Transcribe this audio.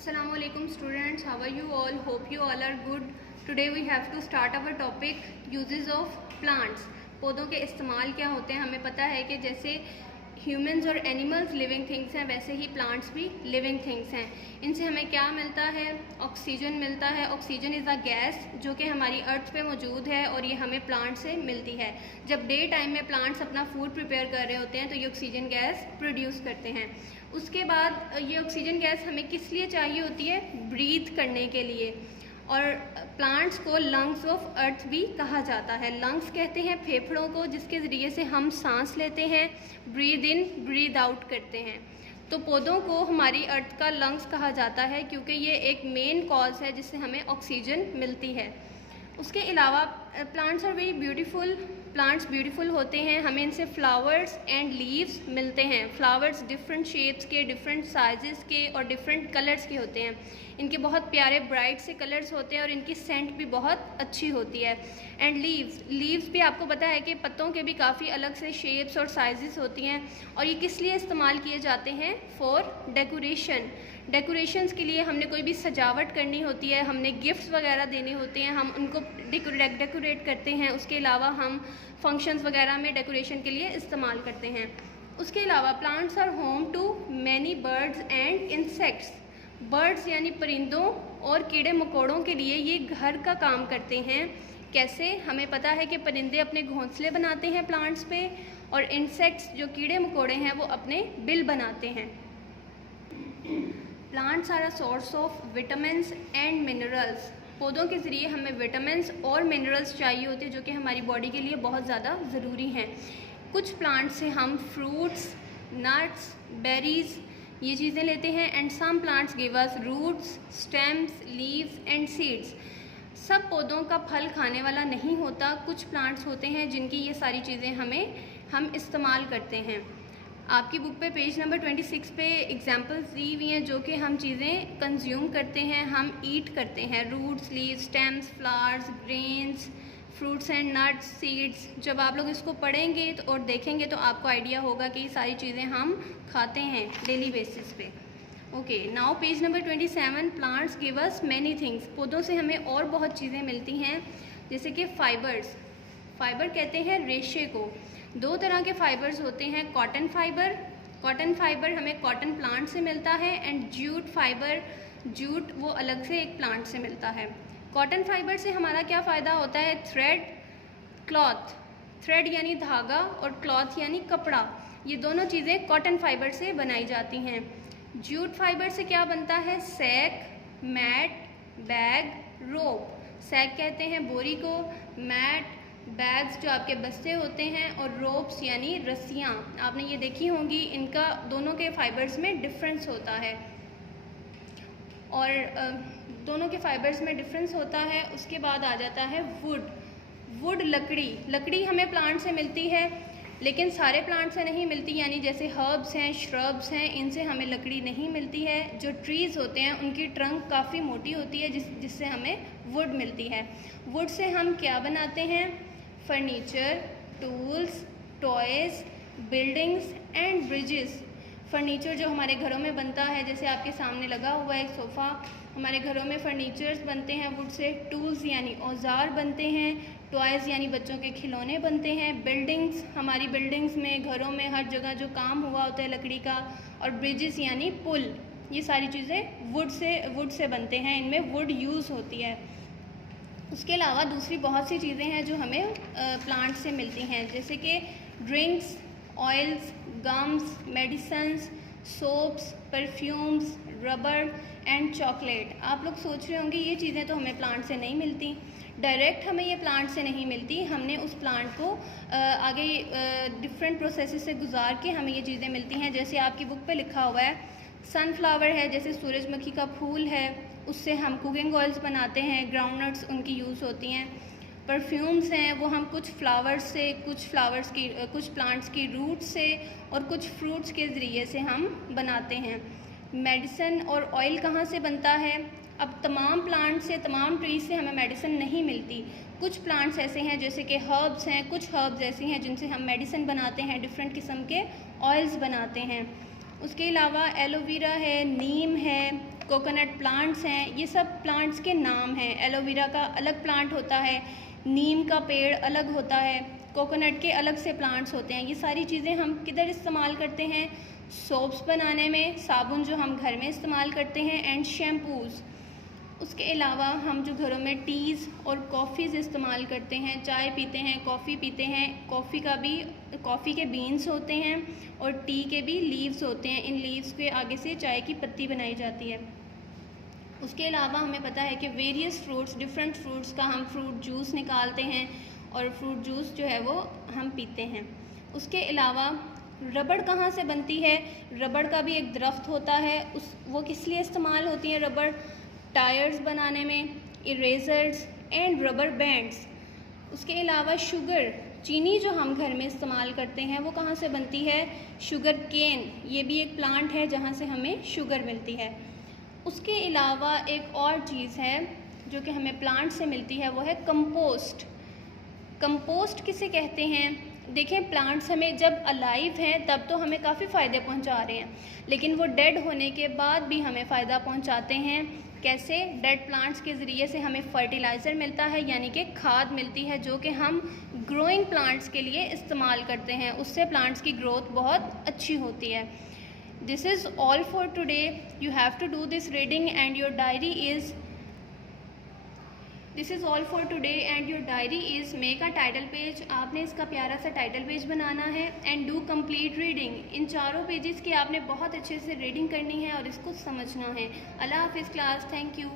Assalamualaikum students, how are you all? Hope you all are good. Today we have to start our topic uses of plants. पौधों के इस्तेमाल क्या होते हैं। हमें पता है कि जैसे ह्यूमंस और एनिमल्स लिविंग थिंग्स हैं, वैसे ही प्लांट्स भी लिविंग थिंग्स हैं। इनसे हमें क्या मिलता है? ऑक्सीजन मिलता है। ऑक्सीजन इज़ अ गैस जो कि हमारी अर्थ पे मौजूद है और ये हमें प्लांट से मिलती है। जब डे टाइम में प्लांट्स अपना फूड प्रिपेयर कर रहे होते हैं तो ये ऑक्सीजन गैस प्रोड्यूस करते हैं। उसके बाद ये ऑक्सीजन गैस हमें किस लिए चाहिए होती है? ब्रीथ करने के लिए। और प्लांट्स को लंग्स ऑफ अर्थ भी कहा जाता है। लंग्स कहते हैं फेफड़ों को, जिसके ज़रिए से हम सांस लेते हैं, ब्रीद इन ब्रीद आउट करते हैं। तो पौधों को हमारी अर्थ का लंग्स कहा जाता है क्योंकि ये एक मेन कॉज है जिससे हमें ऑक्सीजन मिलती है। उसके अलावा plants are very beautiful. Plants beautiful होते हैं। हमें इनसे फ्लावर्स एंड लीव्स मिलते हैं। फ्लावर्स डिफरेंट शेप्स के, डिफरेंट साइजेस के और डिफरेंट कलर्स के होते हैं। इनके बहुत प्यारे ब्राइट से कलर्स होते हैं और इनकी सेंट भी बहुत अच्छी होती है। एंड लीव्स भी आपको पता है कि पत्तों के भी काफ़ी अलग से शेप्स और साइजेस होती हैं। और ये किस लिए इस्तेमाल किए जाते हैं? फॉर डेकोरेशंस के लिए। हमने कोई भी सजावट करनी होती है, हमने गिफ्ट्स वगैरह देने होते हैं, हम उनको डेकोरेट करते हैं। उसके अलावा हम फंक्शंस वगैरह में डेकोरेशन के लिए इस्तेमाल करते हैं। उसके अलावा plants are home to many birds and insects. Birds यानी परिंदों और कीड़े मकोड़ों के लिए ये घर का काम करते हैं। कैसे? हमें पता है कि परिंदे अपने घोंसले बनाते हैं प्लांट्स पे, और इंसेक्ट्स जो कीड़े मकोड़े हैं वो अपने बिल बनाते हैं। Plants are a source of vitamins and minerals. पौधों के ज़रिए हमें विटामिन्स और मिनरल्स चाहिए होते हैं जो कि हमारी बॉडी के लिए बहुत ज़्यादा ज़रूरी हैं। कुछ प्लांट्स से हम फ्रूट्स, नट्स, बेरीज़ ये चीज़ें लेते हैं। And some plants give us roots, stems, leaves and seeds. सब पौधों का फल खाने वाला नहीं होता। कुछ प्लांट्स होते हैं जिनकी ये सारी चीज़ें हम इस्तेमाल करते हैं। आपकी बुक पे पेज नंबर 26 पे एग्जांपल्स दी हुई हैं जो कि हम चीज़ें कंज्यूम करते हैं, हम ईट करते हैं। Roots, leaves, stems, flowers, grains, fruits and nuts, seeds. जब आप लोग इसको पढ़ेंगे तो और देखेंगे तो आपको आइडिया होगा कि ये सारी चीज़ें हम खाते हैं डेली बेसिस पे। Okay, now page number 27। Plants give us many things. पौधों से हमें और बहुत चीज़ें मिलती हैं, जैसे कि फाइबर्स। फाइबर कहते हैं रेशे को। दो तरह के फाइबर्स होते हैं। कॉटन फाइबर हमें कॉटन प्लांट से मिलता है, एंड जूट फाइबर, जूट वो अलग से एक प्लांट से मिलता है। कॉटन फाइबर से हमारा क्या फ़ायदा होता है? Thread, cloth. थ्रेड यानी धागा और क्लॉथ यानी कपड़ा। ये दोनों चीज़ें कॉटन फाइबर से बनाई जाती हैं। जूट फाइबर से क्या बनता है? सैक, मैट, बैग, रोप। सैक कहते हैं बोरी को, मैट, बैग्स जो आपके बस्ते होते हैं, और रोप्स यानी रस्सियाँ। आपने ये देखी होंगी। इनका दोनों के फाइबर्स में डिफरेंस होता है, और दोनों के फाइबर्स में डिफरेंस होता है। उसके बाद आ जाता है वुड, लकड़ी हमें प्लांट से मिलती है, लेकिन सारे प्लांट से नहीं मिलती। यानी जैसे हर्ब्स हैं, श्रब्स हैं, इनसे हमें लकड़ी नहीं मिलती है। जो ट्रीज़ होते हैं उनकी ट्रंक काफ़ी मोटी होती है जिससे हमें वुड मिलती है। वुड से हम क्या बनाते हैं? Furniture, tools, toys, buildings and bridges. Furniture जो हमारे घरों में बनता है, जैसे आपके सामने लगा हुआ है एक सोफ़ा, हमारे घरों में फर्नीचर्स बनते हैं वुड से। टूल्स यानी औजार बनते हैं। टॉयज़ यानी बच्चों के खिलौने बनते हैं। बिल्डिंग्स, हमारी बिल्डिंग्स में, घरों में, हर जगह जो काम हुआ होता है लकड़ी का। और ब्रिजेस यानी पुल। ये सारी चीज़ें वुड से बनते हैं, इनमें वुड यूज़ होती है। उसके अलावा दूसरी बहुत सी चीज़ें हैं जो हमें प्लांट से मिलती हैं, जैसे कि drinks, oils, gums, medicines, soaps, perfumes, rubber and chocolate. आप लोग सोच रहे होंगे ये चीज़ें तो हमें प्लांट से नहीं मिलती। डायरेक्ट हमें ये प्लांट से नहीं मिलती, हमने उस प्लांट को आगे डिफरेंट प्रोसेसेस से गुजार के हमें ये चीज़ें मिलती हैं। जैसे आपकी बुक पे लिखा हुआ है, सनफ्लावर है, जैसे सूरजमुखी का फूल है, उससे हम कुकिंग ऑयल्स बनाते हैं। ग्राउंडनट्स उनकी यूज़ होती हैं। परफ्यूम्स हैं, वो हम कुछ फ्लावर्स से, कुछ प्लांट्स की रूट्स से और कुछ फ्रूट्स के ज़रिए से हम बनाते हैं। मेडिसिन और ऑयल कहाँ से बनता है? अब तमाम प्लांट से, तमाम ट्रीज से हमें मेडिसिन नहीं मिलती। कुछ प्लांट्स ऐसे हैं जैसे कि हर्ब्स हैं, कुछ हर्ब्स ऐसे हैं जिनसे हम मेडिसिन बनाते हैं, डिफरेंट किस्म के ऑयल्स बनाते हैं। उसके अलावा एलोवेरा है, नीम है, कोकोनट प्लांट्स हैं, ये सब प्लांट्स के नाम हैं। एलोवेरा का अलग प्लांट होता है, नीम का पेड़ अलग होता है, कोकोनट के अलग से प्लांट्स होते हैं। ये सारी चीज़ें हम किधर इस्तेमाल करते हैं? सोप्स बनाने में, साबुन जो हम घर में इस्तेमाल करते हैं, एंड शैम्पूज़। उसके अलावा हम जो घरों में टीज़ और कॉफ़ीज़ इस्तेमाल करते हैं, चाय पीते हैं, कॉफ़ी पीते हैं, कॉफ़ी के बीन्स होते हैं और टी के भी लीव्स होते हैं। इन लीव्स के आगे से चाय की पत्ती बनाई जाती है। उसके अलावा हमें पता है कि वेरियस फ्रूट्स, डिफरेंट फ्रूट्स का हम फ्रूट जूस निकालते हैं और फ्रूट जूस जो है वो हम पीते हैं। उसके अलावा रबड़ कहाँ से बनती है? रबड़ का भी एक दरख्त होता है, वो किस लिए इस्तेमाल होती है रबड़? टायर्स बनाने में, इरेजर्स एंड रबर बैंड्स। उसके अलावा शुगर, चीनी जो हम घर में इस्तेमाल करते हैं वो कहाँ से बनती है? शुगर केन, ये भी एक प्लांट है जहाँ से हमें शुगर मिलती है। उसके अलावा एक और चीज़ है जो कि हमें प्लांट से मिलती है, वो है कंपोस्ट। कंपोस्ट किसे कहते हैं? देखें, प्लांट्स हमें जब अलाइव हैं तब तो हमें काफ़ी फ़ायदे पहुंचा रहे हैं, लेकिन वो डेड होने के बाद भी हमें फ़ायदा पहुंचाते हैं। कैसे? डेड प्लांट्स के ज़रिए से हमें फर्टिलाइज़र मिलता है, यानी कि खाद मिलती है, जो कि हम ग्रोइंग प्लांट्स के लिए इस्तेमाल करते हैं। उससे प्लांट्स की ग्रोथ बहुत अच्छी होती है। This is all for today. You have to do this reading and your diary is make a title page. आपने इसका प्यारा सा टाइटल पेज बनाना है and do complete reading. इन चारों पेजेस की आपने बहुत अच्छे से रीडिंग करनी है और इसको समझना है। अल्लाह हाफिज़ क्लास, थैंक यू।